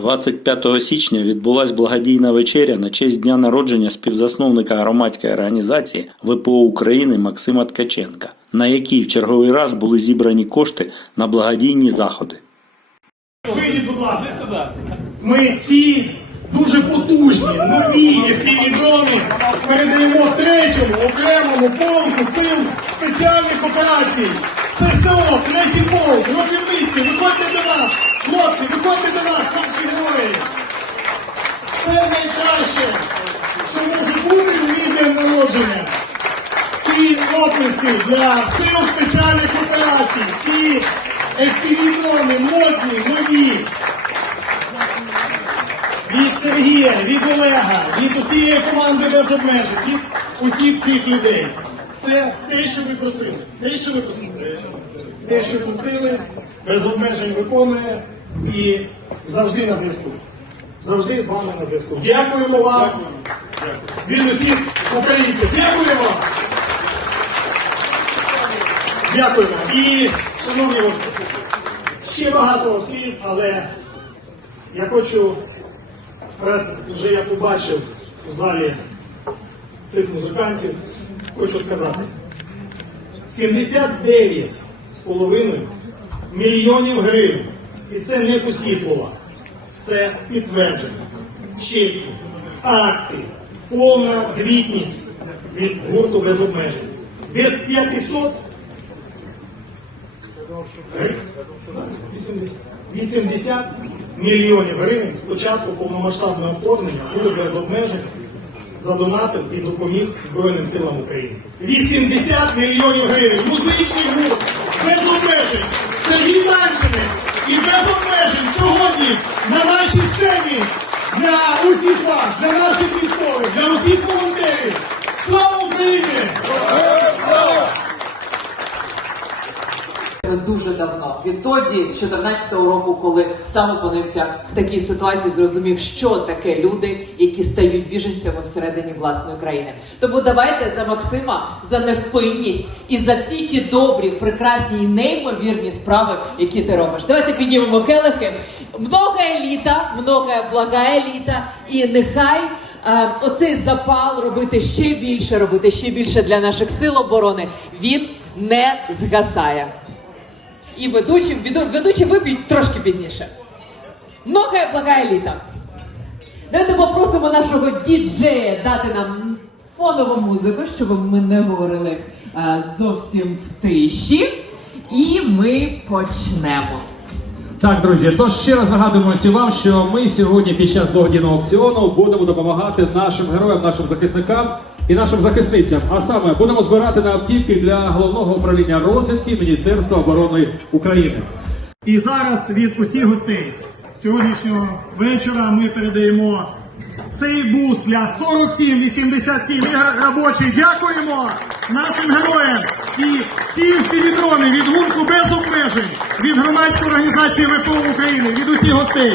25 січня відбулась благодійна вечеря на честь дня народження співзасновника громадської організації ВПО України Максима Ткаченка, на якій в черговий раз були зібрані кошти на благодійні заходи. Вийдіть, будь ласка. Ми ці дуже потужні, нові FPV-дрони передаємо третьому окремому полку сил спеціальних операцій. ССО, третій полк, Кропивницький, виходьте до нас, хлопці, виходьте до нас, герої. Це найкраще, що може бути в мій день народження. Ці оплески для сил спеціальних операцій, ці FPV-дрони модні, нові. Від Сергія, від Олега, від усієї команди без обмежень, від усіх цих людей. Це те, що ви просили. Те, що ви просили. Те, що просили, без обмежень виконує і завжди на зв'язку. Завжди з вами на зв'язку. Дякуємо вам від усіх українців. Дякуємо! Дякуємо. І, шановні гості, ще багато слів, але я хочу, раз вже я побачив в залі цих музикантів, хочу сказати. 79 з половиною мільйонів гривень. І це не пусті слова. Це підтвердження, чеки, акти, повна звітність від гурту без обмежень. Без 500 80, 80 мільйонів гривень з початку повномасштабного вторгнення було без обмежень задонатив і допоміг Збройним силам України. 80 мільйонів гривень. Музичний гурт без обмежень. Сергій Танчинець і без обмежень сьогодні на нашій сцені для усіх вас, для наших військових, для усіх волонтерів. Слава Україні! Дуже давно. Відтоді, з 14-го року, коли сам опинився в такій ситуації, зрозумів, що таке люди, які стають біженцями всередині власної країни. Тому давайте за Максима, за невпинність і за всі ті добрі, прекрасні і неймовірні справи, які ти робиш. Давайте піднімемо келихи. Многое літа, многое благая літа, і нехай. е, Оцей запал робити ще більше, робити ще більше для наших сил оборони. Він не згасає і ведучим веду- ведучі вип'ють трошки пізніше. Многое благая літа. Давайте попросимо нашого діджея дати нам фонову музику, щоб ми не говорили е, зовсім в тиші. І ми почнемо. Так, друзі, тож ще раз нагадуємо всім вам, що ми сьогодні під час благодійного аукціону будемо допомагати нашим героям, нашим захисникам і нашим захисницям. А саме будемо збирати на автівки для головного управління розвідки Міністерства оборони України. І зараз від усіх гостей сьогоднішнього вечора ми передаємо цей бус для 4787 ігор робочий. Дякуємо нашим героям. І ці півдрони від гурту без обмежень від громадської організації ВПО України, від усіх гостей.